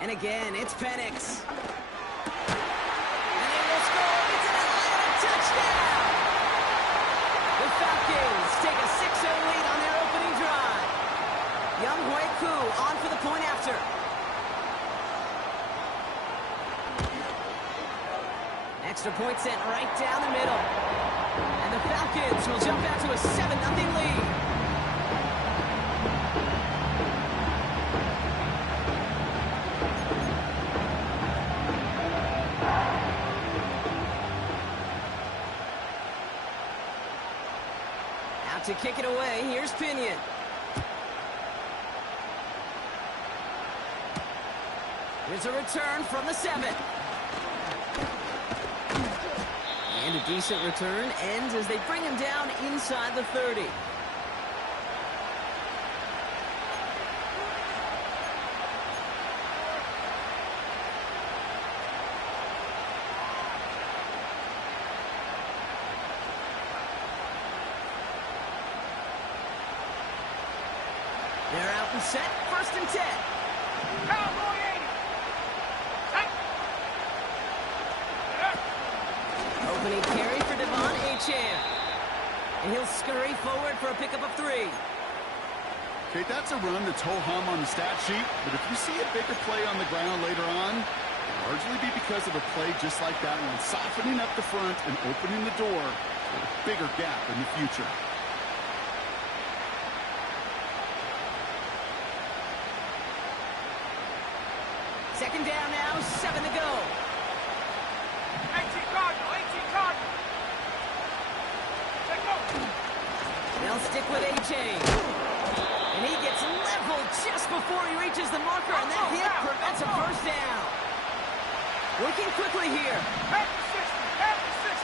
And again, it's Penix. And they will score. It's an Atlanta touchdown. The Falcons take a 6-0 lead on their opening drive. Young Hui Koo on for the point after. Extra point sent right down the middle. And the Falcons will jump out to a 7-0 lead. Out to kick it away, here's Pinion. Here's a return from the 7. And a decent return ends as they bring him down inside the 30. They're out and set, 1st and 10. Opening carry for Devon Achane. And he'll scurry forward for a pickup of 3. Okay, that's a run that's ho-hum on the stat sheet, but if you see a bigger play on the ground later on, it'll largely be because of a play just like that one, softening up the front and opening the door for a bigger gap in the future. Second down now, 7 to go. 18 Cardinal. They'll stick with Achane. And he gets leveled just before he reaches the marker, and that hit prevents a first down. Working quickly here. Have the 60.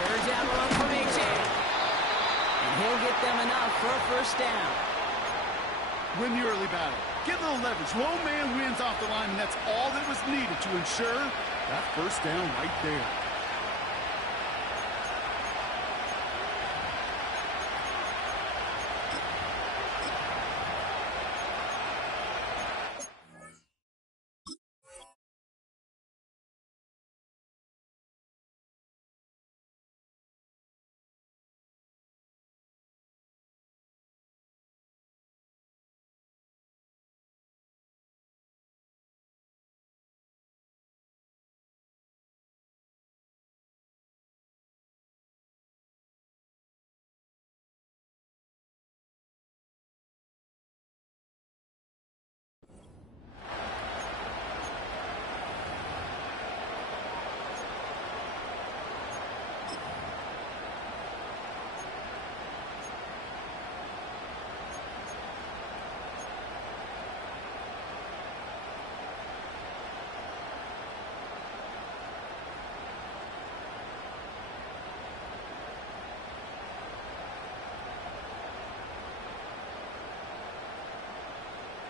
Third down run from Achane. And he'll get them enough for a first down. Win the early battle. Get a little leverage. Low man wins off the line, and that's all that was needed to ensure that first down right there.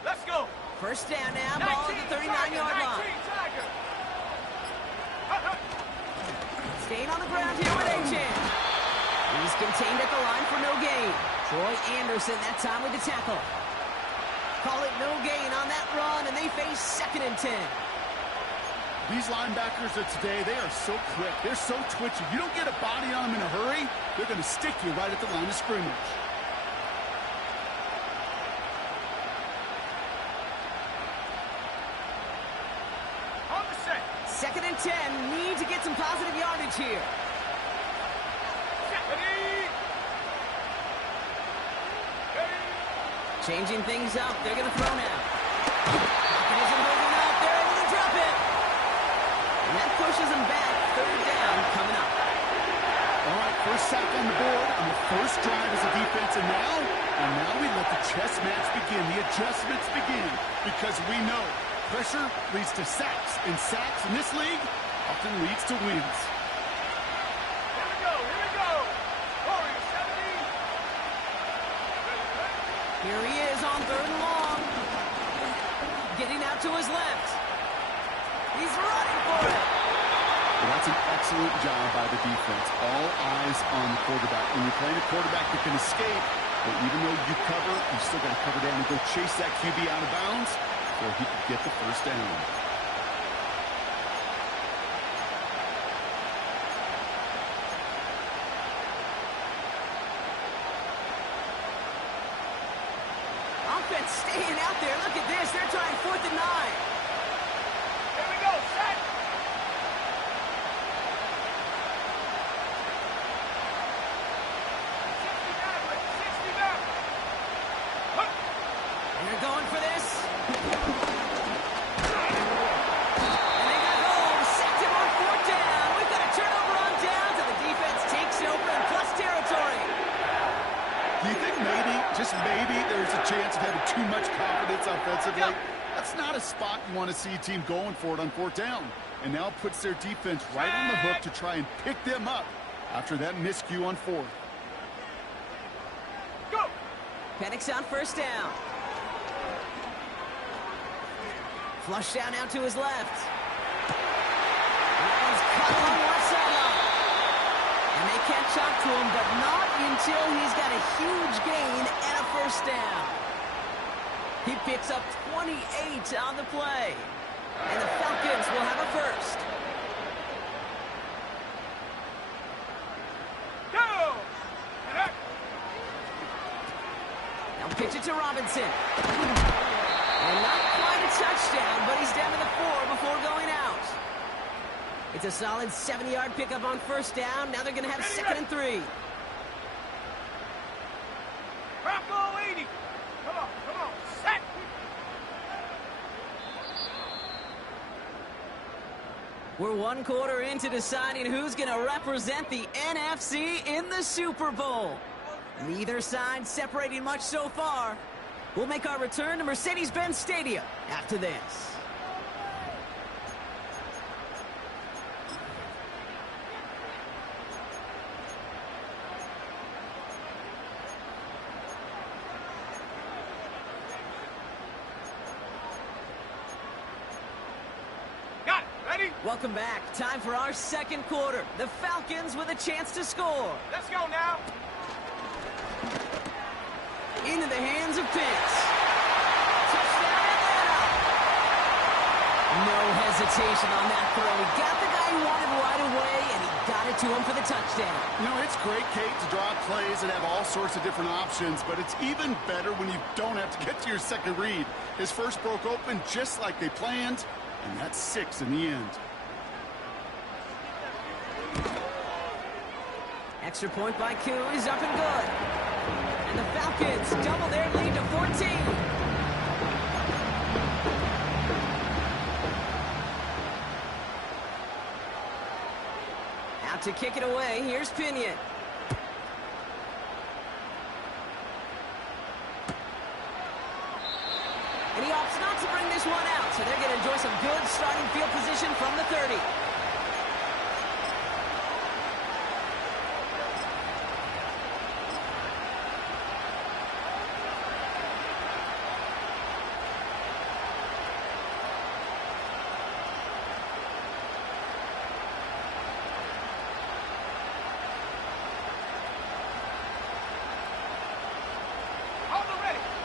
Let's go. First down now, ball at the 39-yard line. Staying on the ground here with Achane. He's contained at the line for no gain. Troy Anderson that time with the tackle. Call it no gain on that run, and they face 2nd and 10. These linebackers of today, they are so quick. They're so twitchy. You don't get a body on them in a hurry, they're going to stick you right at the line of scrimmage. On the set. 2nd and 10, need to get some positive yardage here. Changing things up, they're going to throw now. It isn't holding up, they're able to drop it. And that pushes them back, 3rd down coming up. All right, first sack on the board on the first drive as a defense, and now we let the chess match begin, the adjustments begin, because we know pressure leads to sacks, and sacks in this league often leads to wins. Here we go. Warriors 70. Here he is on 3rd and long. Getting out to his left. He's running for it. Well, that's an excellent job by the defense. All eyes on the quarterback. When you're playing a quarterback that can escape, But even though you cover, you still got to cover down and go chase that QB out of bounds so he can get the first down. Offense staying out there. Look at this. They're trying 4th and 9. Here we go, set. 60 back. Look. And they're going for this. And they got home. Sacked him on 4th down. We've got a turnover on downs, and the defense takes over in plus territory. Do you think maybe, just maybe, there's a chance of having too much confidence offensively? That's not a spot you want to see a team going for it on 4th down. And now puts their defense right on the hook to try and pick them up after that miscue on 4th. Go. Penix on 1st down. Flush down out to his left. Lions cut along left sideline. And they catch up to him, but not until he's got a huge gain and a 1st down. He picks up 28 on the play. And the Falcons will have a 1st. Go. And up. Now pitch it to Robinson. And not quite a touchdown, but he's down to the 4 before going out. It's a solid 70-yard pickup on 1st down. Now they're going to have 2nd and 3. Bronco 80. Come on, set. We're 1 quarter into deciding who's going to represent the NFC in the Super Bowl. Neither side separating much so far. We'll make our return to Mercedes-Benz Stadium after this. Got it. Ready? Welcome back. Time for our 2nd quarter. The Falcons with a chance to score. Let's go now. Into the hands of Pitts. Touchdown, Atlanta. No hesitation on that throw. He got the guy he wanted right away, and he got it to him for the touchdown. You know, it's great, Kate, to draw plays and have all sorts of different options, but it's even better when you don't have to get to your 2nd read. His first broke open just like they planned, and that's 6 in the end. Extra point by Koo is up and good. And the Falcons double their lead to 14. Out to kick it away, here's Pinion. And he opts not to bring this one out, so they're going to enjoy some good starting field position from the 30.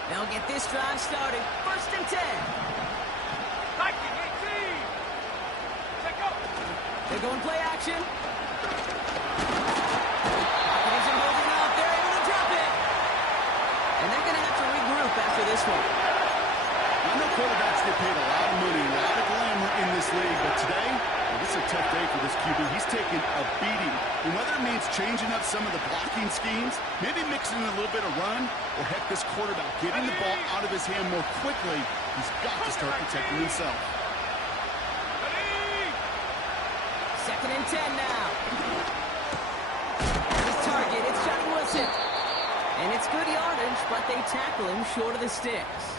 They'll get this drive started. 1st and 10. Viking 18. Take go. They're going play action. Opposition holding up. They're able to drop it. And they're going to have to regroup after this one. I know quarterbacks get paid a lot of money, a lot of glamour in this league, but today, well, this is a tough day for this QB. He's taking a beating. And whether it means changing up some of the blocking schemes, maybe mixing in a little bit of run, or heck, this quarterback getting the ball out of his hand more quickly, he's got to start protecting himself. Ready. 2nd and 10 now. His target, it's Johnny Wilson. And it's good yardage, but they tackle him short of the sticks.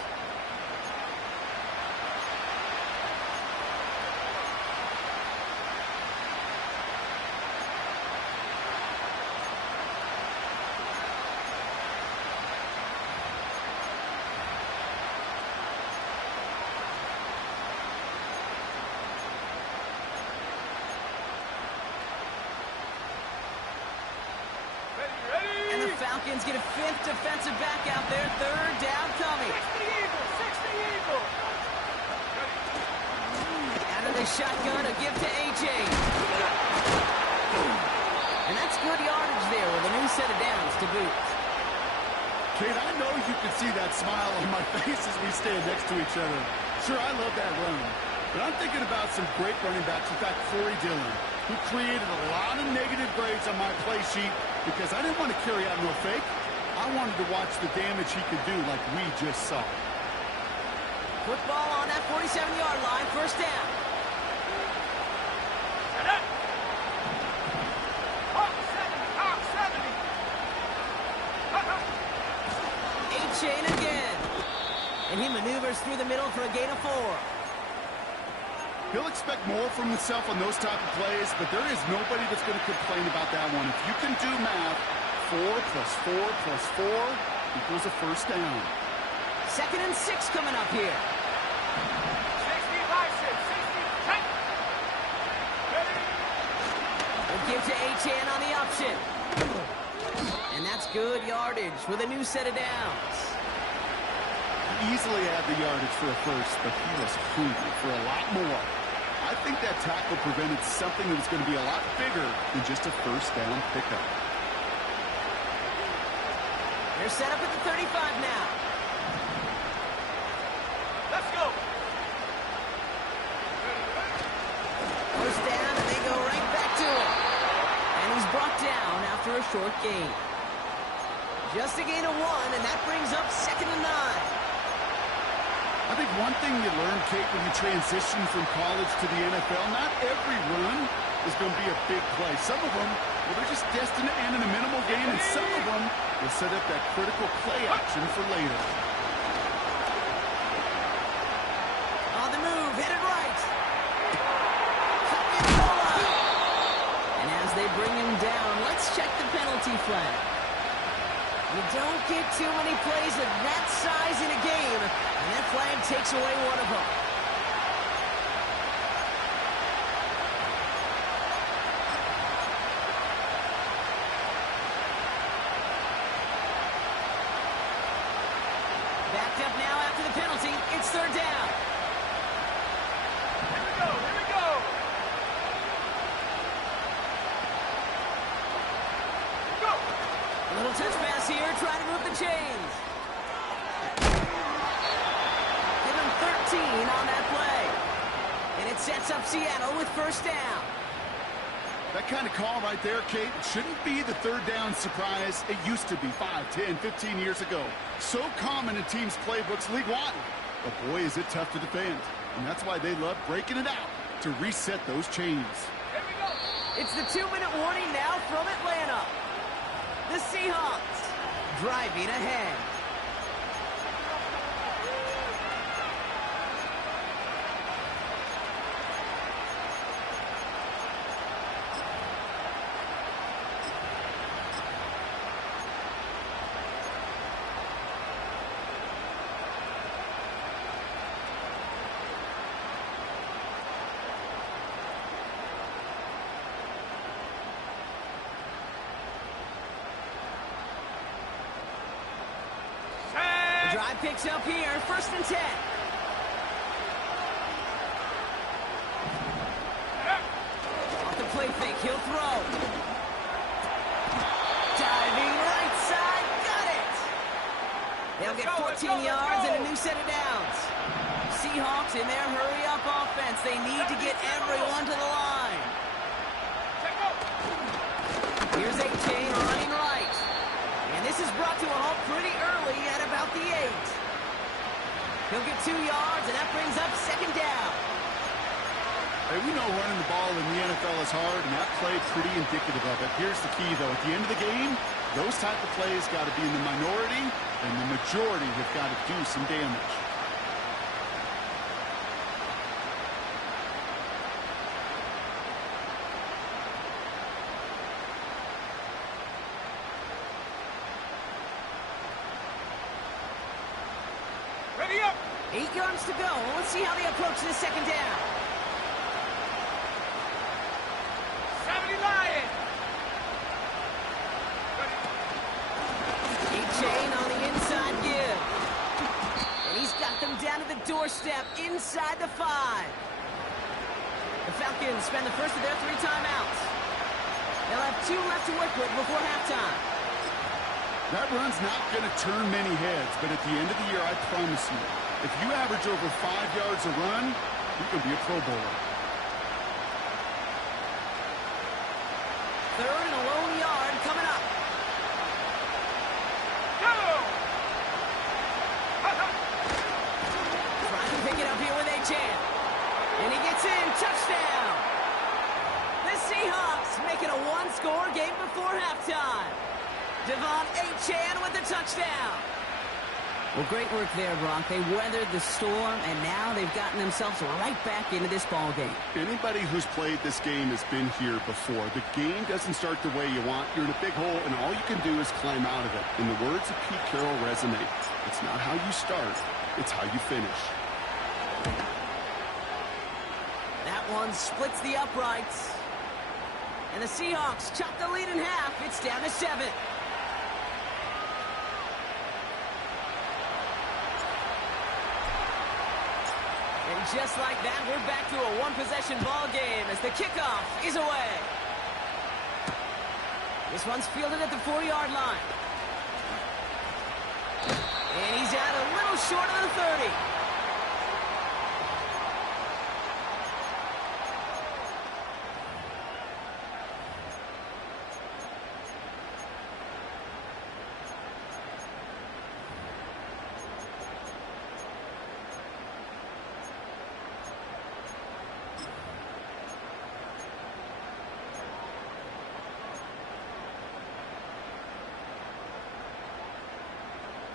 Falcons get a fifth defensive back out there. Third down coming. 60 Eagles! 60 Eagles! Out of the shotgun, a gift to A.J. And that's good yardage there with a new set of downs to boot. Kate, I know you can see that smile on my face as we stand next to each other. Sure, I love that run. But I'm thinking about some great running backs. In fact, Corey Dillon, who created a lot of negative grades on my play sheet because I didn't want to carry out no fake. I wanted to watch the damage he could do like we just saw. Football on that 47-yard line, first down. Set up! Hawk 70! A-Chain again. And he maneuvers through the middle for a gain of 4. He'll expect more from himself on those type of plays, but there is nobody that's going to complain about that one. If you can do math, 4 plus 4 plus 4 equals a first down. 2nd and 6 coming up here. 60 bicep! 60! Check! Ready? We'll give to A-Chain on the option. And that's good yardage with a new set of downs. Easily had the yardage for a first, but he was hungry for a lot more. I think that tackle prevented something that was going to be a lot bigger than just a first down pickup. They're set up at the 35 now. Let's go! First down, and they go right back to it. And he's brought down after a short gain. Just a gain of 1, and that brings up 2nd and 9. I think one thing you learn, Kate, when you transition from college to the NFL, not every run is going to be a big play. Some of them, well, they're just destined to end in a minimal gain, and some of them will set up that critical play action for later. On the move, headed right. Cut and go out. And as they bring him down, let's check the penalty flag. You don't get too many plays of that size in a game, and that flag takes away one of them. Backed up now after the penalty. It's third down. Here we go! Here we go! Go! A little touch pass here, trying to move the chains. Give him 13 on that play. And it sets up Seattle with first down. That kind of call right there, Kate, shouldn't be the third down surprise. It used to be 5, 10, 15 years ago. So common in teams' playbooks league-wide. But boy, is it tough to defend. And that's why they love breaking it out to reset those chains. Here we go! It's the 2-minute warning now from Atlanta. The Seahawks driving ahead. Drive picks up here, 1st and 10. Off the play fake, he'll throw. Diving right side, got it. They'll get 14 yards and a new set of downs. Seahawks in their hurry-up offense. They need to get everyone to the line. Here's A-Chain running right. And this is brought to a halt pretty early at about the 8. He'll get 2 yards, and that brings up 2nd down. Hey, we know running the ball in the NFL is hard, and that play pretty indicative of it. Here's the key, though. At the end of the game, those type of plays got to be in the minority, and the majority have got to do some damage. Ready up! 8 yards to go. Let's see how they approach this 2nd down. 70 Lions! Ready? doorstep inside the 5. The Falcons spend the first of their 3 timeouts. They'll have 2 left to work with before halftime. That run's not going to turn many heads, but at the end of the year, I promise you, if you average over 5 yards a run, you can be a Pro Bowler. 3rd and a lone yard coming up. Go! Trying to pick it up here with Achane. And he gets in. Touchdown. The Seahawks making a 1-score game before halftime. Devon Achane with the touchdown. Well, great work there, Brock. They weathered the storm, and now they've gotten themselves right back into this ball game. Anybody who's played this game has been here before. The game doesn't start the way you want. You're in a big hole, and all you can do is climb out of it. And the words of Pete Carroll resonate. It's not how you start, it's how you finish. That one splits the uprights. And the Seahawks chop the lead in half. It's down to 7. And just like that, we're back to a 1-possession ball game as the kickoff is away. This one's fielded at the 4-yard line. And he's out a little short of the 30.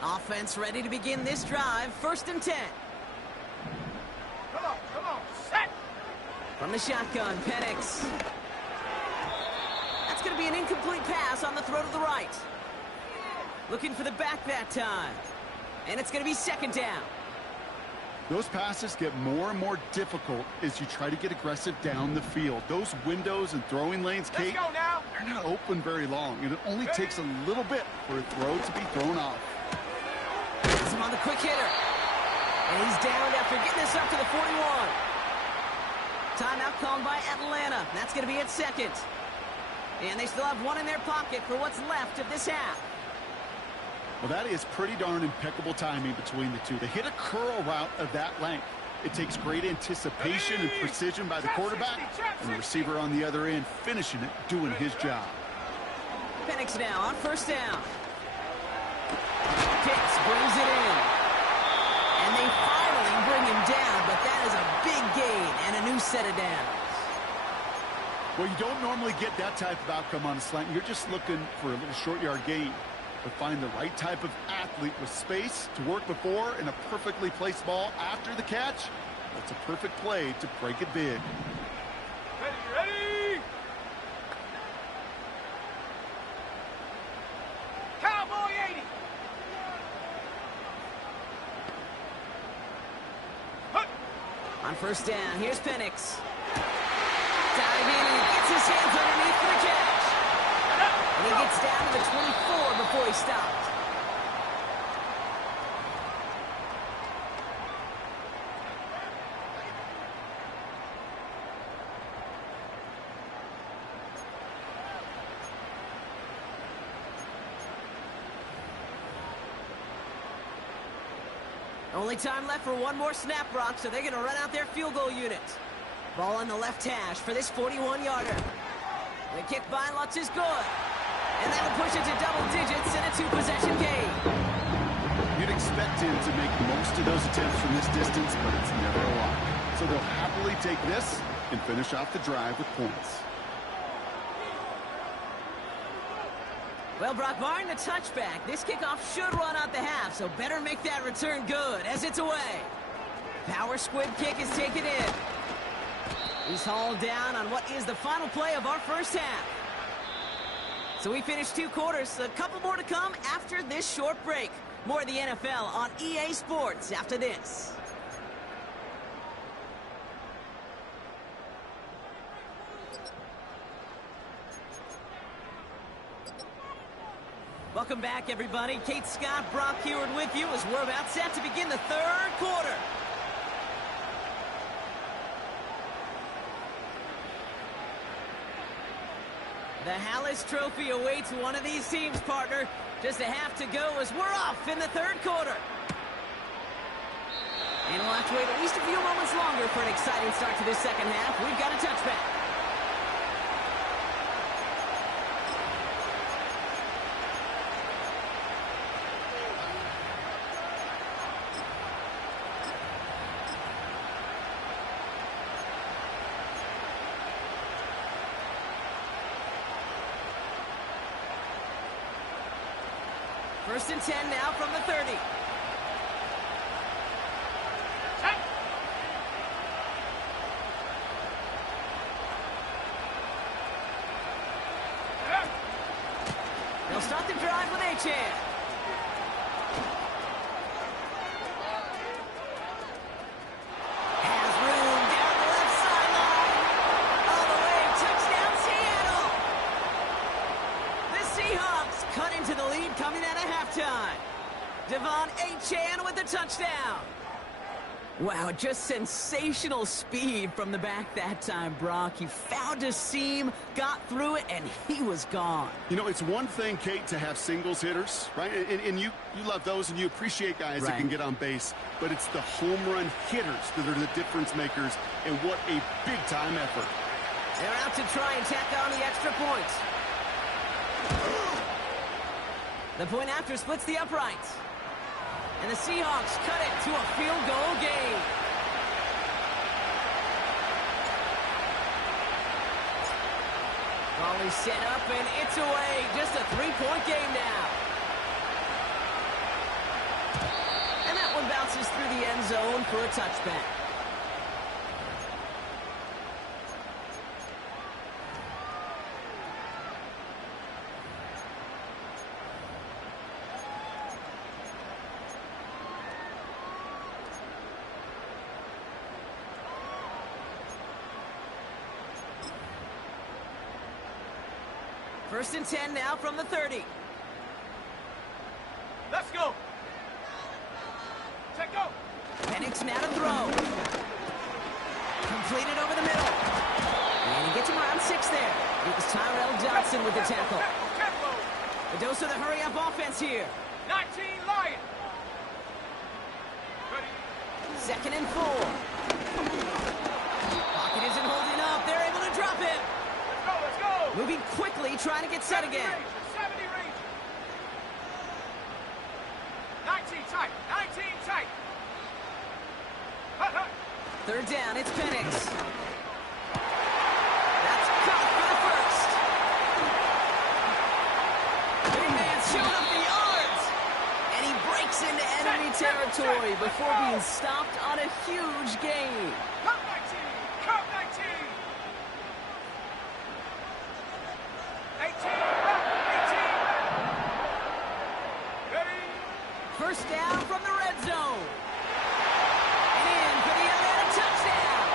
Offense ready to begin this drive. 1st and 10. Come on, set! From the shotgun, Penix. That's going to be an incomplete pass on the throw to the right. Looking for the back that time. And it's going to be 2nd down. Those passes get more and more difficult as you try to get aggressive down the field. Those windows and throwing lanes, Kate, Let's go now! they're not open very long, and it only takes a little bit for a throw to be thrown off. Him on the quick hitter. And he's downed after getting this up to the 41. Timeout called by Atlanta. That's going to be at 2nd. And they still have 1 in their pocket for what's left of this half. Well, that is pretty darn impeccable timing between the two. They hit a curl route of that length. It takes great anticipation and precision by the quarterback, and the receiver on the other end finishing it, doing his job. Penix now on 1st down. Pitts brings it in. And they finally bring him down, but that is a big gain and a new set of downs. Well, you don't normally get that type of outcome on a slant. You're just looking for a little short yard gain. But find the right type of athlete with space to work before and a perfectly placed ball after the catch. That's a perfect play to break it big. Ready! Cowboy 80! On 1st down, here's Penix. Diving in, and he gets his hands underneath for the catch. And he gets down to the 24 before he stops. Only time left for 1 more snap, Brock, so they're going to run out their field goal unit. Ball on the left hash for this 41-yarder. The kick by Lutz is good. And that'll push it to double digits in a 2-possession game. You'd expect him to make most of those attempts from this distance, but it's never a lot. So they'll happily take this and finish off the drive with points. Well, Brock, barring the touchback, this kickoff should run out the half, so better make that return good as it's away. Power squib kick is taken in. He's hauled down on what is the final play of our first half. So we finished 2 quarters, a couple more to come after this short break. More of the NFL on EA Sports after this. Welcome back, everybody. Kate Scott, Brock Huard with you as we're about set to begin the 3rd quarter. The Hallis Trophy awaits one of these teams, partner. Just a half to go as we're off in the third quarter. And we'll have to wait at least a few moments longer for an exciting start to this second half. We've got a touchback. First and 10 now from the 30. Set. They'll start the drive with Achane. Has room down the left sideline. All the way, touchdown Seattle. The Seahawks cut into the lead coming out of halftime. Devon Achane with the touchdown. Wow, just sensational speed from the back that time, Brock. He found a seam, got through it, and he was gone. You know, it's one thing, Kate, to have singles hitters, right? And you love those, and you appreciate guys that can get on base. But it's the home run hitters that are the difference makers, and what a big-time effort. They're out to try and tack on the extra points. The point after splits the uprights. And the Seahawks cut it to a field goal game. Volley set up and it's away. Just a three-point game now. And that one bounces through the end zone for a touchback. First and 10 now from the 30. Let's go. Check go. Penix now to throw. Completed over the middle. And he gets him around 6 there. It was Tyrell Dodson with the tackle. Tempo. A dose of the hurry-up offense here. 19 Lion. Ready. Second and 4. Pocket isn't holding up. They're able to drop it. Let's go. Moving quickly, trying to get set again. 70 range. 19 tight. 19 tight. Hut, hut. Third down, it's Penix. That's caught for the first. Big man showing up the yards. And he breaks into enemy territory before being stopped on a huge gain. Cup 19. Cup 19. 18. 18. Ready. First down from the red zone. And in for the Atlanta touchdown.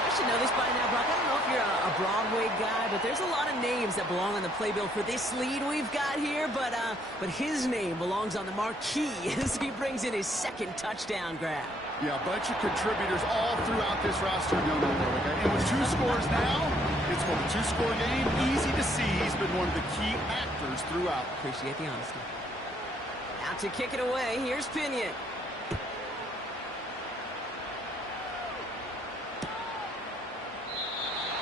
I should know this by now, Brock. I don't know if you're a Broadway guy, but there's a lot of names that belong on the playbill for this lead we've got here. But his name belongs on the marquee as he brings in his second touchdown grab. Yeah, a bunch of contributors all throughout this roster. No, okay? And with 2 scores now, it's a 2-score game. Easy to see he's been one of the key actors throughout. Appreciate the honesty. Out to kick it away, here's Pinion.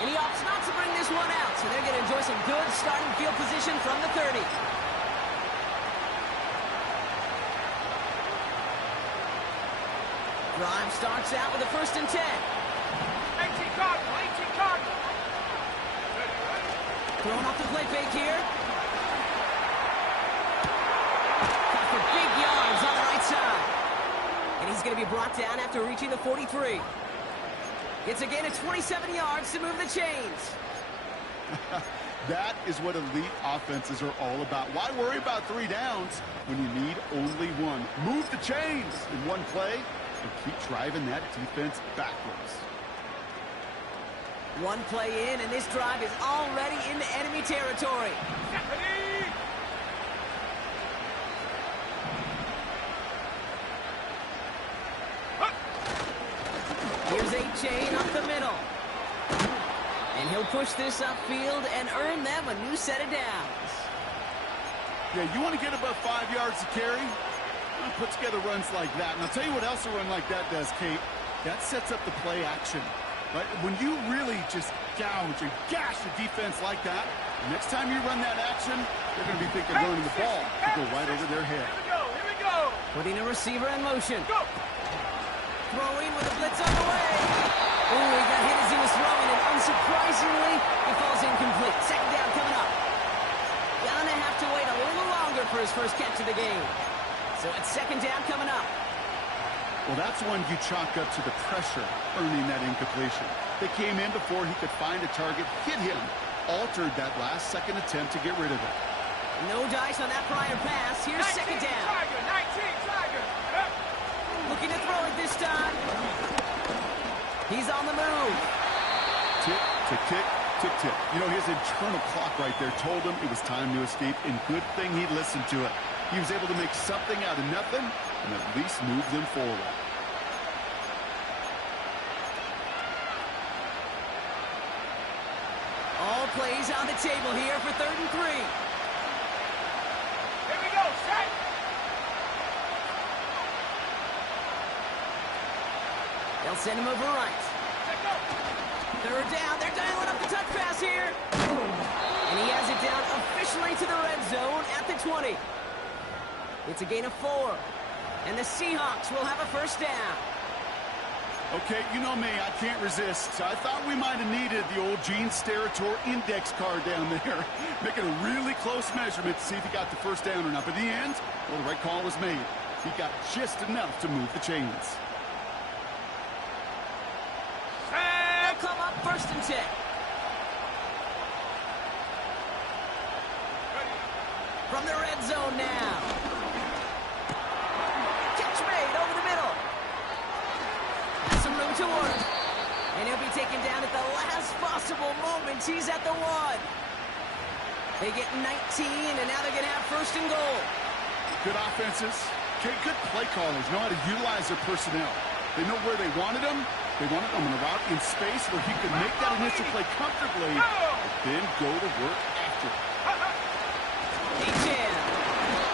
And he opts not to bring this one out, so they're going to enjoy some good starting field position from the 30. Drive starts out with a first and 10. 18 Cardinal. 18 Cardinal. Throwing off the play fake here. Cut for big yards on the right side. And he's going to be brought down after reaching the 43. It's a gain of 27 yards to move the chains. That is what elite offenses are all about. Why worry about 3 downs when you need only 1? Move the chains in one play and keep driving that defense backwards. One play in, and this drive is already into enemy territory. Ready. Here's Achane up the middle. And And he'll push this upfield and earn them a new set of downs. Yeah, you want to get above 5 yards to carry? Well, put together runs like that. And I'll tell you what else a run like that does, Kate. That sets up the play action. Right? When you really just gouge and gash the defense like that, next time you run that action, they're going to be thinking running the ball to go right over their head. Here we go. Putting a receiver in motion. Go. Throwing with a blitz on the way. Oh, he got hit as he was throwing, and unsurprisingly, it falls incomplete. Second down coming up. Gonna have to wait a little longer for his first catch of the game. So it's second down coming up. Well, that's one you chalk up to the pressure earning that incompletion. They came in before he could find a target, hit him, altered that last-second attempt to get rid of it. No dice on that prior pass. Here's second down. Tiger, 19 Tiger. Looking to throw it this time. He's on the move. Tick, tick, tick, tick, tick. You know, his internal clock right there told him it was time to escape, and good thing he listened to it. He was able to make something out of nothing and at least move them forward. All plays on the table here for 3rd and 3. Here we go. Set. They'll send him over right. Set, go. 3rd down. They're dialing up the touch pass here. And he has it down officially to the red zone at the 20. It's a gain of 4. And the Seahawks will have a first down. Okay, you know me, I can't resist. I thought we might have needed the old Gene Steratore index card down there, making a really close measurement to see if he got the first down or not. But in the end, well, the right call was made. He got just enough to move the chains. They'll come up 1st and 10. From the red zone now. Catch made over the middle. Has some room to work. And he'll be taken down at the last possible moment. He's at the 1. They get 19, and now they're going to have 1st and goal. Good offenses. Okay, good play callers know how to utilize their personnel. They know where they wanted them. They wanted them on a route in space where he could make that initial play comfortably, but then go to work after. Etienne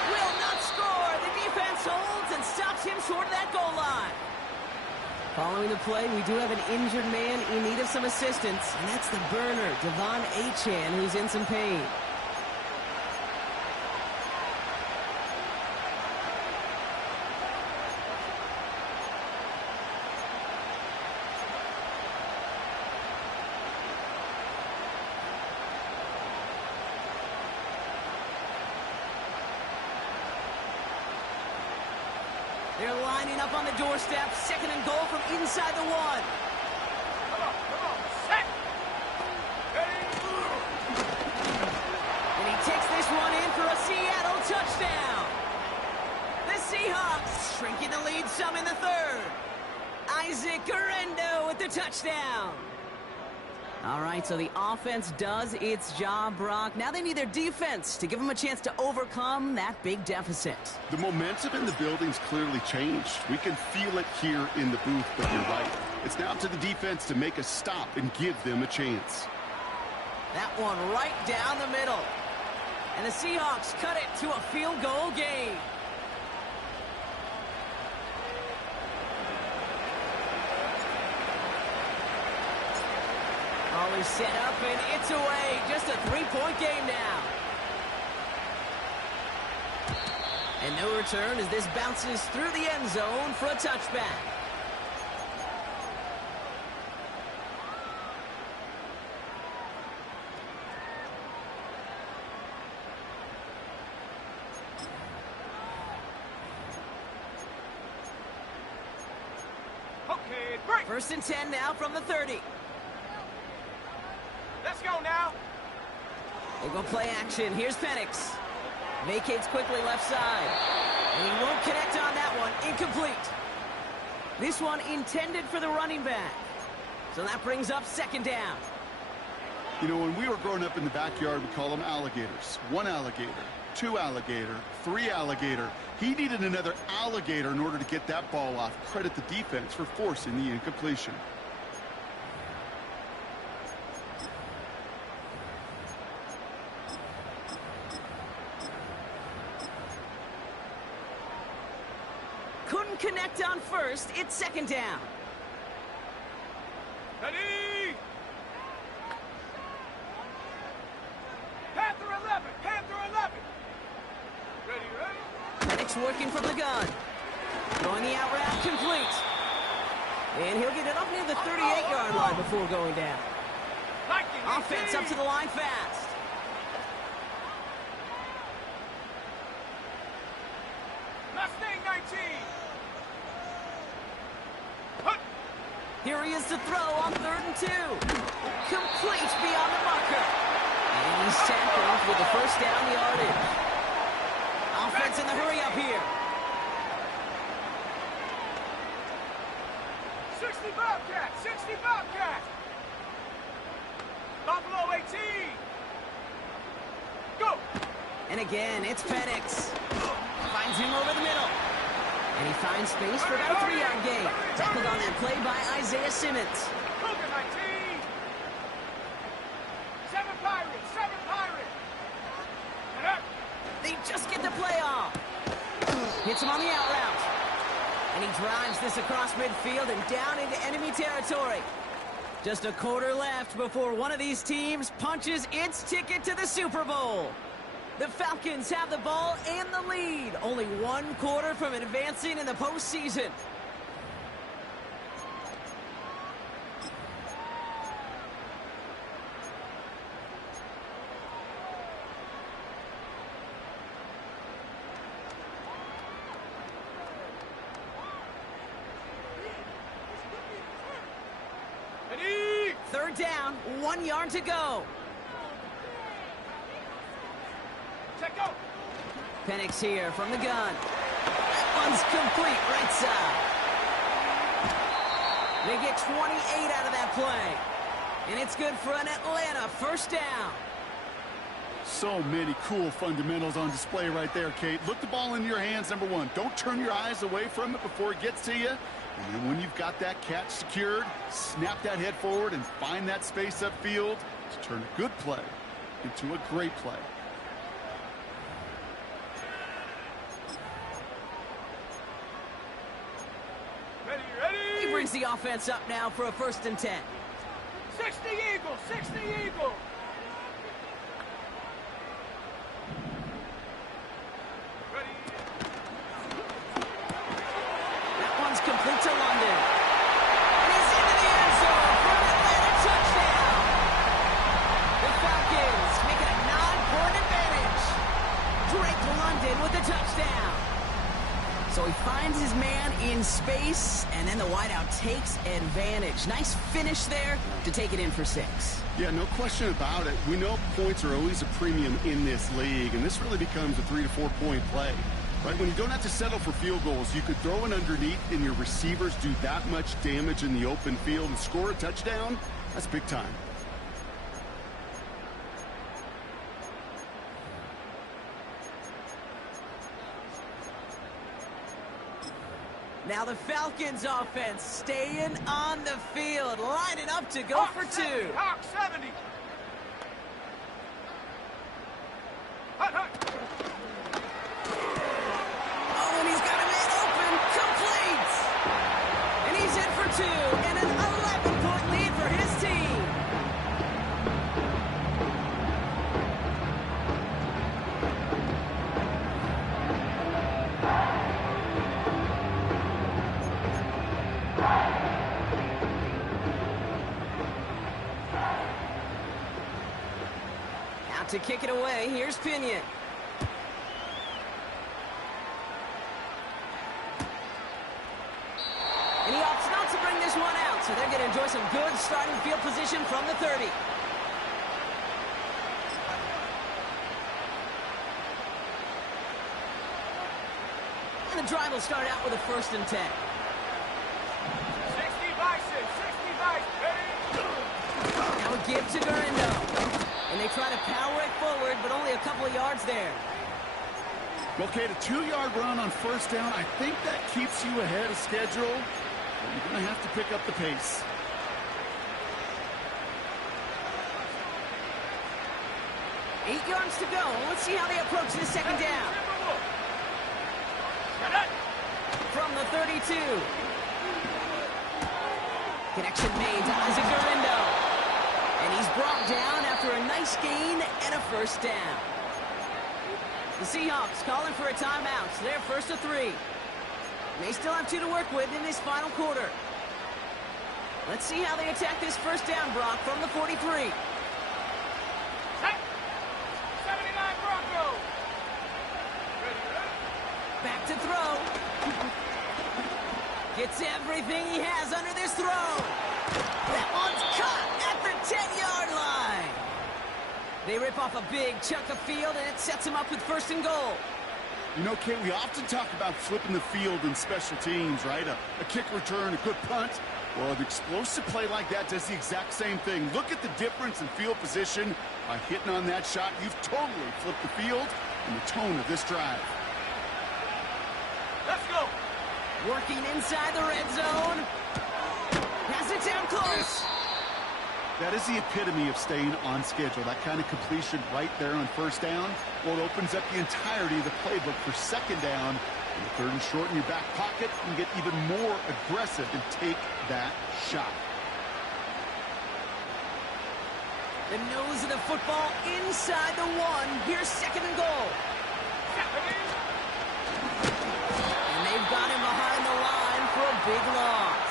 will not score. The defense holds and stops him short of that goal line. Following the play, we do have an injured man in need of some assistance, and that's the burner, Devon Achane, who's in some pain. They're lining up on the doorstep. 2nd and goal from inside the 1. Come on. Set. Ready. And he takes this one in for a Seattle touchdown. The Seahawks shrinking the lead some in the 3rd. Isaac Guerrero with the touchdown. All right, so the offense does its job, Brock. Now they need their defense to give them a chance to overcome that big deficit. The momentum in the building's clearly changed. We can feel it here in the booth, but you're right. It's now up to the defense to make a stop and give them a chance. That one right down the middle. And the Seahawks cut it to a field goal game. All is set up, and it's away. Just a 3-point game now. And no return as this bounces through the end zone for a touchback. Okay, break. 1st and 10 now from the 30. Let's go now. They go play action. Here's Penix. Vacates quickly left side. And he won't connect on that one. Incomplete. This one intended for the running back. So that brings up 2nd down. You know, when we were growing up in the backyard, we call them alligators. 1 alligator, 2 alligator, 3 alligator. He needed another alligator in order to get that ball off. Credit the defense for forcing the incompletion. Couldn't connect on first. It's second down. Ready? Panther 11! Panther 11! Ready, ready? Penix working from the gun. Throwing the out route complete. And he'll get it up near the 38-yard line before going down. Lightning Offense up to the line fast. Mustang 19! Hut! Here he is to throw on 3rd and 2. Complete beyond the marker. And he's tackled with the first down yardage. Offense in the hurry up here. 60 Bobcat! 60 Bobcat! Buffalo 18! Go! And again, it's Penix. Finds him over the middle. And he finds space for about a 3-yard gain. Tackled on that play by Isaiah Simmons. Cougar 19! 7 Pirates! 7 Pirates! And up! They just get the play off. Hits him on the out route. And he drives this across midfield and down into enemy territory. Just a quarter left before one of these teams punches its ticket to the Super Bowl. The Falcons have the ball and the lead. Only 1 quarter from advancing in the postseason. Ready? 3rd down, 1 yard to go. Check go! Penix here from the gun. That one's complete right side. They get 28 out of that play. And it's good for an Atlanta first down. So many cool fundamentals on display right there, Kate. Look the ball in your hands, number one. Don't turn your eyes away from it before it gets to you. And then when you've got that catch secured, snap that head forward and find that space upfield to turn a good play into a great play. Ready, ready? He brings the offense up now for a 1st and 10. 60 Eagles! 60 Eagles! Ready? That one's complete to London. And he's into the end zone for an Atlanta touchdown. The Falcons make it a 9-point advantage. Drake London with the touchdown. So he finds his man in space, and then the wideout takes advantage. Nice finish there to take it in for 6. Yeah, no question about it. We know points are always a premium in this league, and this really becomes a 3 to 4 point play. Right, when you don't have to settle for field goals, you could throw it underneath and your receivers do that much damage in the open field and score a touchdown. That's big time. Now the Falcons offense staying on the field, lining up to go for 2. Hawk 70! Hut, hut! Oh, and he's got a man open, complete! And he's in for 2, and an 11-point lead for his team. Out to kick it away, here's Pinion. And he opts not to bring this one out, so they're going to enjoy some good starting field position from the 30. And the drive will start out with a 1st and 10. 60 Bison! 60 Bison! Ready? Now a give to Gurindo. And they try to power it forward, but only a couple of yards there. Well, Kate, a 2-yard run on 1st down, I think that keeps you ahead of schedule. But you're going to have to pick up the pace. Eight yards to go. Let's see how they approach this second down. From the 2. Connection made to Isaac Gurindo. And he's brought down after a nice gain and a first down. The Seahawks calling for a timeout, so they're first to 3. They still have 2 to work with in this final quarter. Let's see how they attack this first down, Brock, from the 43. Set. 79 Broncos. Ready? Back to throw. Gets everything he has under this throw. That one's caught at the 10-yard line. They rip off a big chunk of field, and it sets them up with first and goal. You know, Kate, we often talk about flipping the field in special teams, right? A kick return, a good punt. Well, an explosive play like that does the exact same thing. Look at the difference in field position. By hitting on that shot, you've totally flipped the field and the tone of this drive. Let's go. Working inside the red zone. Has it down close. That is the epitome of staying on schedule. That kind of completion right there on first down. Well, it opens up the entirety of the playbook for second down. And third and short in your back pocket, you can get even more aggressive and take that shot. The nose of the football inside the 1. Here's second and goal. And they've got him behind the line for a big loss.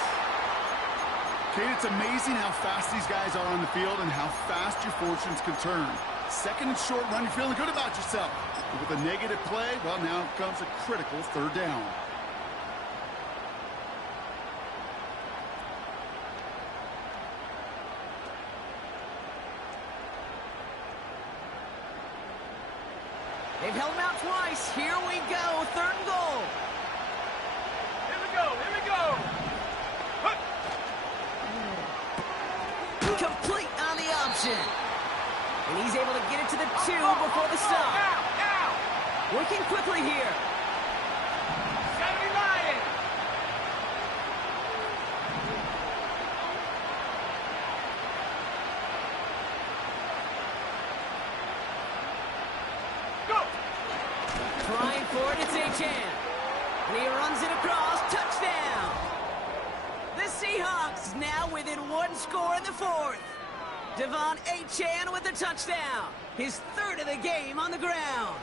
Kate, it's amazing how fast these guys are on the field and how fast your fortunes can turn. Second and short run, you're feeling good about yourself. But with a negative play, well, now comes a critical third down. They've held him out twice. Here we go. Third and goal. Here we go. Here we go. Complete on the option. And he's able to get it to the 2 before the stop. Now. Working quickly here. 70 Lions. Go. Trying for it, it's Achane. And he runs it across. Touchdown. The Seahawks now within 1 score in the 4th. Devon Achane with the touchdown. His 3rd of the game on the ground.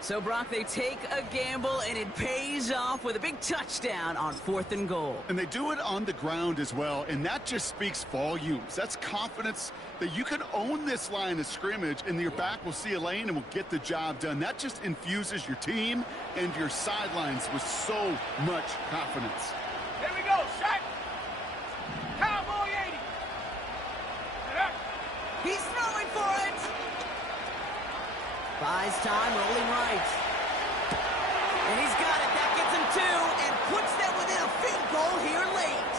So, Brock, they take a gamble, and it pays off with a big touchdown on 4th and goal. And they do it on the ground as well, and that just speaks volumes. That's confidence that you can own this line of scrimmage, and your back will see a lane and will get the job done. That just infuses your team and your sidelines with so much confidence. Here we go. Shot. Cowboy 80. He's throwing for it. Buys time, rolling right. And he's got it. That gets him 2 and puts them within a field goal here late.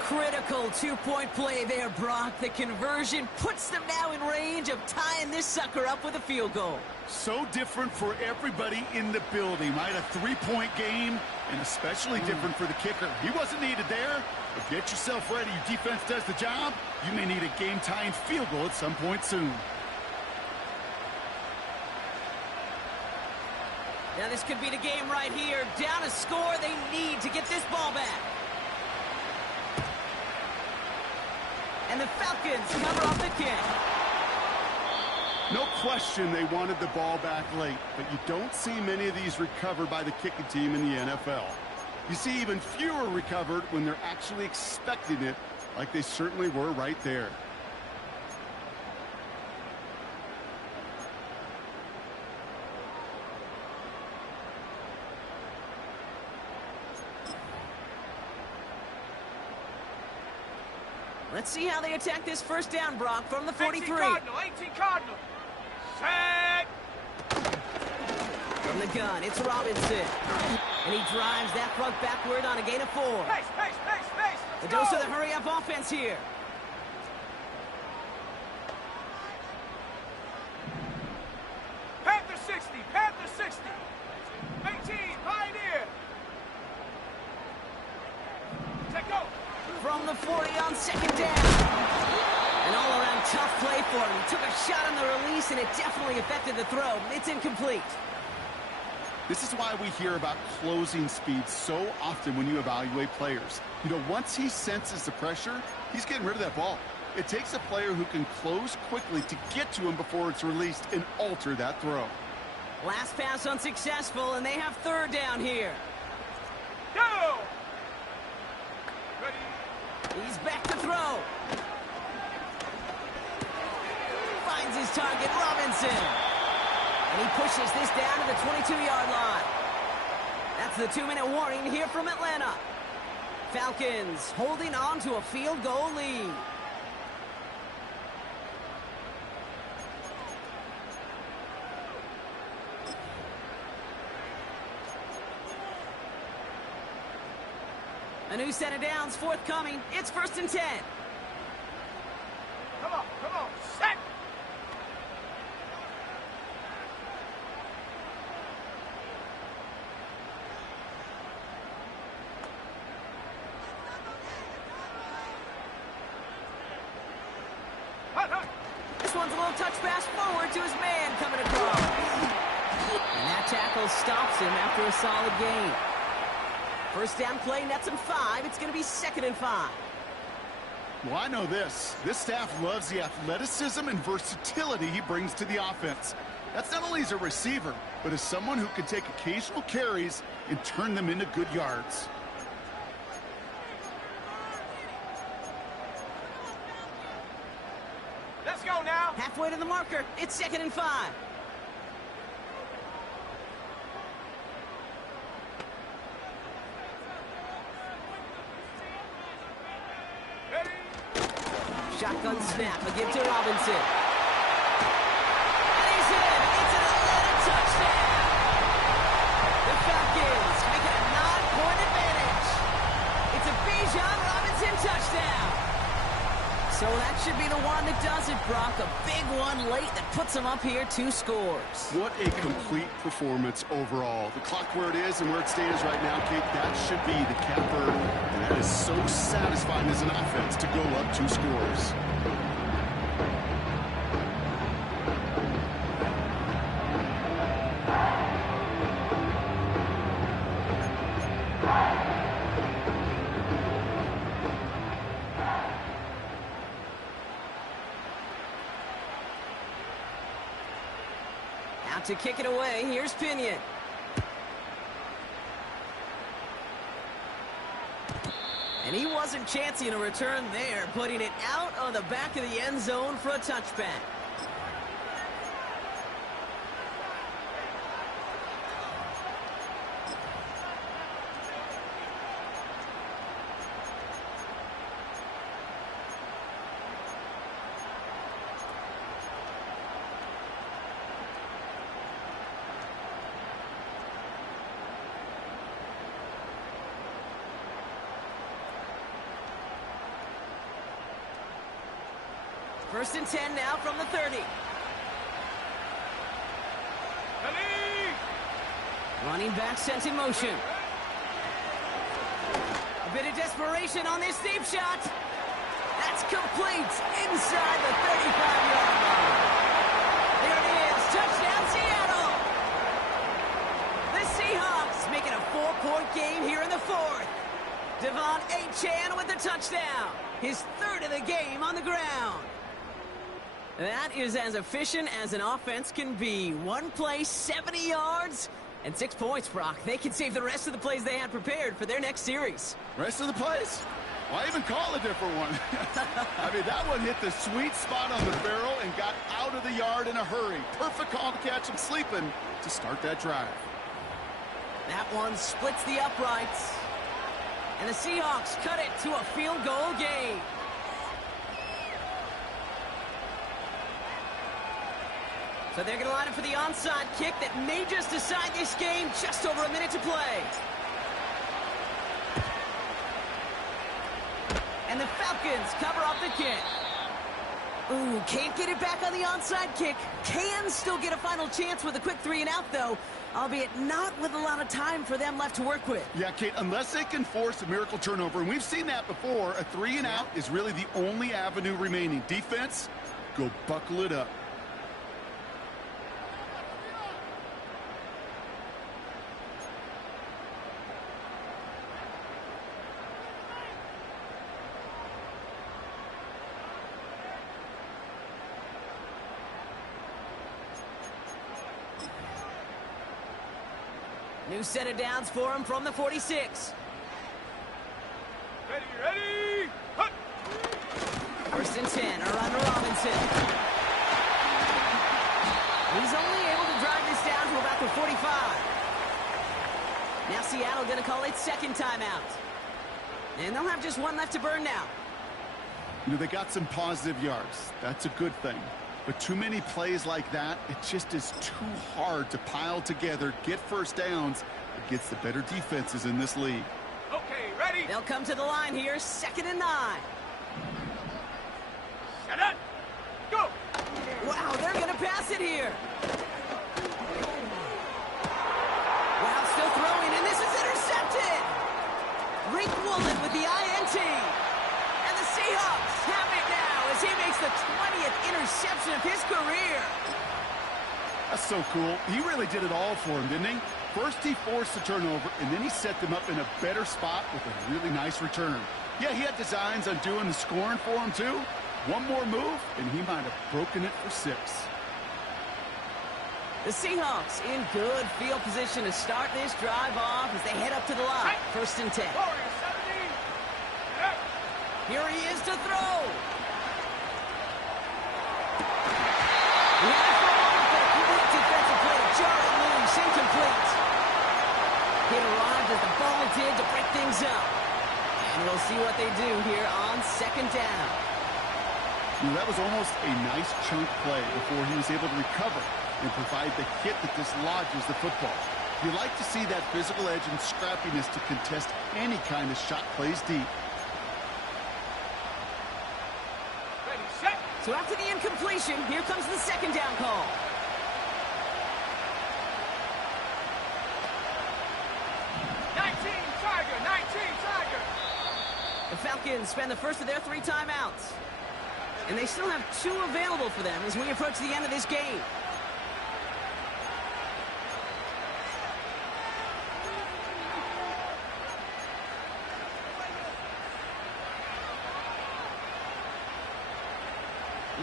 Critical 2-point play there, Brock. The conversion puts them now in range of tying this sucker up with a field goal. So different for everybody in the building, right? A 3-point game, and especially different for the kicker. He wasn't needed there, but get yourself ready. Your defense does the job. You may need a game-tying field goal at some point soon. Now this could be the game right here. Down a score, they need to get this ball back. And the Falcons cover off the kick. No question they wanted the ball back late, but you don't see many of these recovered by the kicking team in the NFL. You see even fewer recovered when they're actually expecting it, like they certainly were right there. Let's see how they attack this first down, Brock, from the 43. 18 Cardinal. Set. From the gun, it's Robinson. And he drives that front backward on a gain of 4. Pace. The dose of the hurry-up offense here. Panther 60. 18, Pioneer. Take go. From the 40 on second down. An all-around tough play for him. He took a shot on the release, and it definitely affected the throw. It's incomplete. This is why we hear about closing speed so often when you evaluate players. You know, once he senses the pressure, he's getting rid of that ball. It takes a player who can close quickly to get to him before it's released and alter that throw. Last pass unsuccessful, and they have third down here. Go! Ready? He's back to throw. Finds his target, Robinson. And he pushes this down to the 22-yard line. That's the 2-minute warning here from Atlanta. Falcons holding on to a field goal lead. A new set of downs forthcoming. It's 1st and 10. Come on, set! This one's a little touch pass forward to his man coming across. And that tackle stops him after a solid gain. First down play, nets him 5. It's going to be 2nd and 5. Well, I know this. This staff loves the athleticism and versatility he brings to the offense. That's not only as a receiver, but as someone who can take occasional carries and turn them into good yards. Let's go now. Halfway to the marker. It's 2nd and 5. Ready? Shotgun snap. A give to Robinson. And he's in. It's an Atlanta touchdown. The Falcons make it a 9-point advantage. It's a Bijan Robinson touchdown. So that should be the one that does it, Brock. A big one late that puts them up here 2 scores. What a complete performance overall. The clock where it is and where it stands right now, Kate, that should be the capper. And that is so satisfying as an offense to go up 2 scores. Out to kick it away, here's Pinion. And he wasn't chancing a return there, putting it out on the back of the end zone for a touchback. First and 10 now from the 30. Running back sent in motion. A bit of desperation on this deep shot. That's complete inside the 35-yard line. There it is. Touchdown, Seattle. The Seahawks making a 4-point game here in the 4th. Devon Achane with the touchdown. His 3rd of the game on the ground. That is as efficient as an offense can be. One play, 70 yards, and 6 points, Brock. They can save the rest of the plays they had prepared for their next series. Rest of the plays? Why even call a different one? I mean, that one hit the sweet spot on the barrel and got out of the yard in a hurry. Perfect call to catch him sleeping to start that drive. That one splits the uprights. And the Seahawks cut it to a field goal game. So they're going to line up for the onside kick that may just decide this game. Just over a minute to play. And the Falcons cover off the kick. Ooh, can't get it back on the onside kick. Can still get a final chance with a quick 3-and-out, though, albeit not with a lot of time for them left to work with. Yeah, Kate, unless they can force a miracle turnover, and we've seen that before, a 3-and-out is really the only avenue remaining. Defense, go buckle it up. New set of downs for him from the 46. Ready? Hut. First and 10, or under Robinson. He's only able to drive this down to about the 45. Now Seattle going to call its second timeout. And they'll have just one left to burn now. You know, they got some positive yards. That's a good thing. But too many plays like that, it just is too hard to pile together, get first downs against the better defenses in this league. Okay, ready? They'll come to the line here, 2nd and 9. Set up. Go. Wow, they're going to pass it here. Wow, still throwing, and this is intercepted. Rick Woolen with the INT. And the Seahawks have it now as he makes the 20th interception of his career. That's so cool. He really did it all for him, didn't he? First he forced the turnover, and then he set them up in a better spot with a really nice return. Yeah, he had designs on doing the scoring for him, too. One more move, and he might have broken it for 6. The Seahawks in good field position to start this drive off as they head up to the line. 1st and 10. Warriors 17. Set up. Here he is to throw. He had it for a moment, but a complete defensive play to Jarrett Lewis, incomplete. It arrived as the ball did to break things up. And we'll see what they do here on 2nd down. You know, that was almost a nice chunk play before he was able to recover and provide the hit that dislodges the football. You like to see that physical edge and scrappiness to contest any kind of shot plays deep. Ready, set. So after the incompletion, here comes the 2nd down call. Tiger. The Falcons spend the first of their 3 timeouts. And they still have 2 available for them as we approach the end of this game.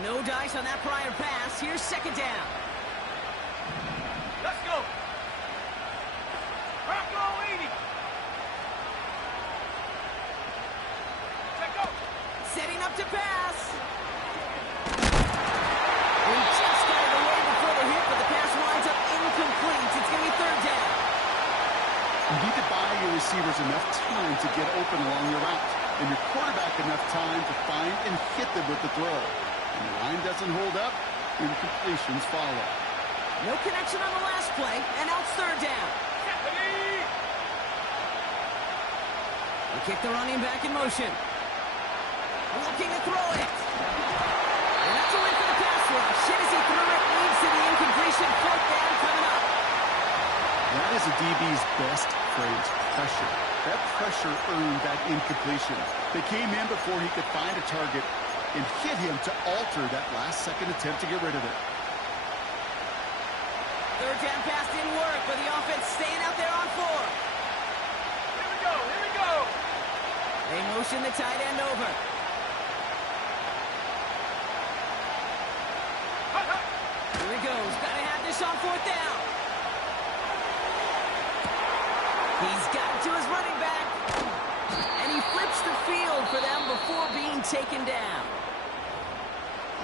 No dice on that prior pass. Here's 2nd down. Let's go. Bronco 80. Check go. Setting up to pass. He just got it away before the hit, but the pass winds up incomplete. It's going to be 3rd down. You need to buy your receivers enough time to get open along your route, and your quarterback enough time to find and hit them with the throw. When the line doesn't hold up, incompletions follow. No connection on the last play, and now it's 3rd down. Ready. They kick the running back in motion. Looking to throw it. And that's a win for the pass rush. Hit as he threw it, leads to the incompletion. 4th down coming up. That is a DB's best phrase, pressure. That pressure earned that incompletion. They came in before he could find a target and hit him to alter that last-second attempt to get rid of it. 3rd down pass didn't work, but the offense staying out there on 4. Here we go. They motion the tight end over. Here he goes. Got to have this on 4th down. He's got it to his running back. And he flips the field for them before being taken down.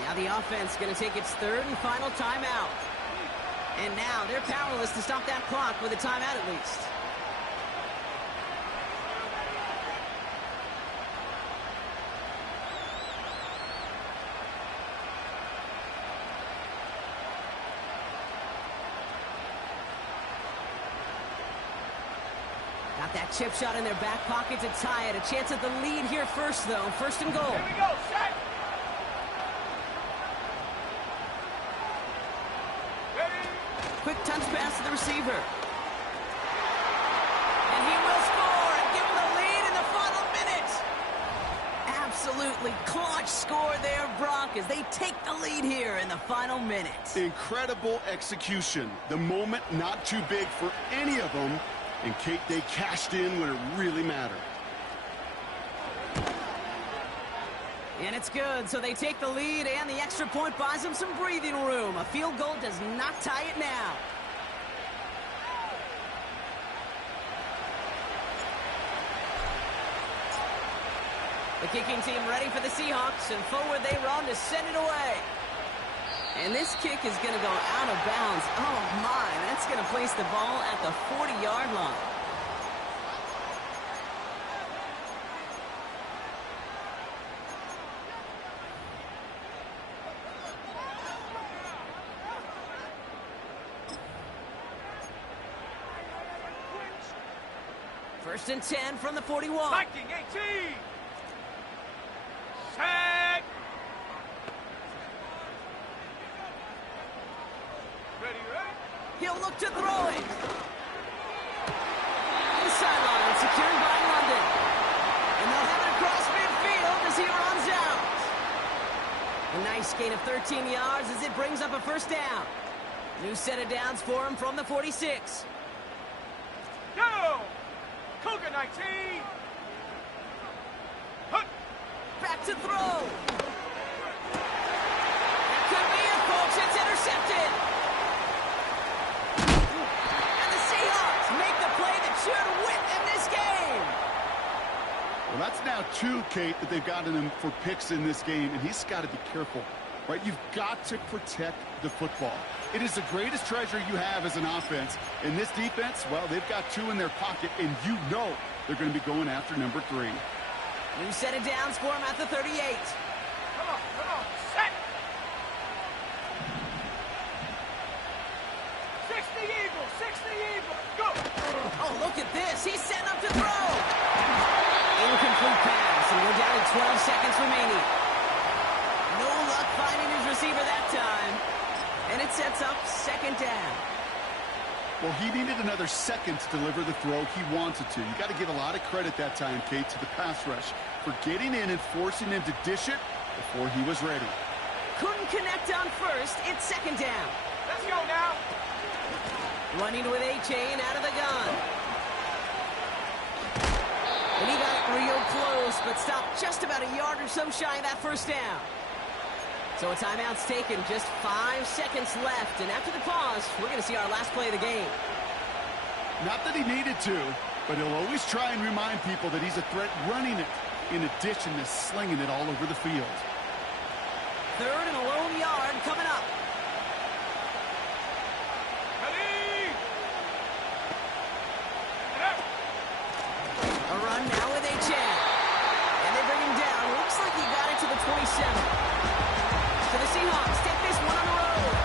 Now the offense going to take its 3rd and final timeout. And now they're powerless to stop that clock with a timeout at least. Got that chip shot in their back pocket to tie it. A chance at the lead here first, though. 1st and goal. Here we go. Set. Ready. Quick touch pass to the receiver. And he will score and give him the lead in the final minute. Absolutely clutch score there, Brock, as they take the lead here in the final minute. Incredible execution. The moment not too big for any of them. And Kate, they cashed in when it really mattered. And it's good, so they take the lead, and the extra point buys them some breathing room. A field goal does not tie it now. The kicking team ready for the Seahawks, and forward they run to send it away. And this kick is going to go out of bounds. Oh, my. That's going to place the ball at the 40-yard line. First and 10 from the 41. Viking 18. Set. Ready, ready? He'll look to throw it. The sideline secured by London. And they'll have it across midfield as he runs out. A nice gain of 13 yards as it brings up a first down. New set of downs for him from the 46. Go! Cougar 19. Hut. Back to throw. That could be it, folks. It's intercepted. And the Seahawks make the play that should win them this game. Well, that's now 2, Kate, that they've gotten him for picks in this game, and he's got to be careful, right? You've got to protect the football. It is the greatest treasure you have as an offense. In this defense, well, they've got 2 in their pocket, and you know they're going to be going after number 3. New set of downs for him at the 38. Come on, set. 60 Eagles, 60 Eagles, go! Oh, look at this. He's setting up to throw. Incomplete pass, and we're down to 12 seconds remaining. No luck finding his receiver that time. And it sets up second down. Well, he needed another second to deliver the throw he wanted to. You got to give a lot of credit that time, Kate, to the pass rush for getting in and forcing him to dish it before he was ready. Couldn't connect on first. It's second down. Let's go now. Running with A-Chain out of the gun. And he got it real close, but stopped just about a yard or so shy of that first down. So a timeout's taken, just 5 seconds left, and after the pause, we're going to see our last play of the game. Not that he needed to, but he'll always try and remind people that he's a threat running it, in addition to slinging it all over the field. Third and a lone yard coming up. Ready? A run now with A-Chain. And they bring him down. Looks like he got it to the 27. So the Seahawks take this one on the road.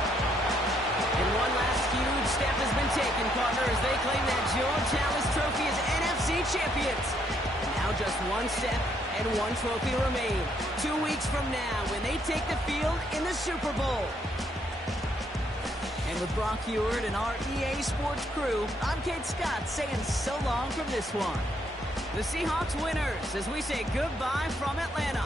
And one last huge step has been taken, partner, as they claim that George Halas Trophy as NFC champions. And now just one step and one trophy remain. 2 weeks from now when they take the field in the Super Bowl. And with Brock Huard and our EA Sports crew, I'm Kate Scott saying so long from this one. The Seahawks winners as we say goodbye from Atlanta.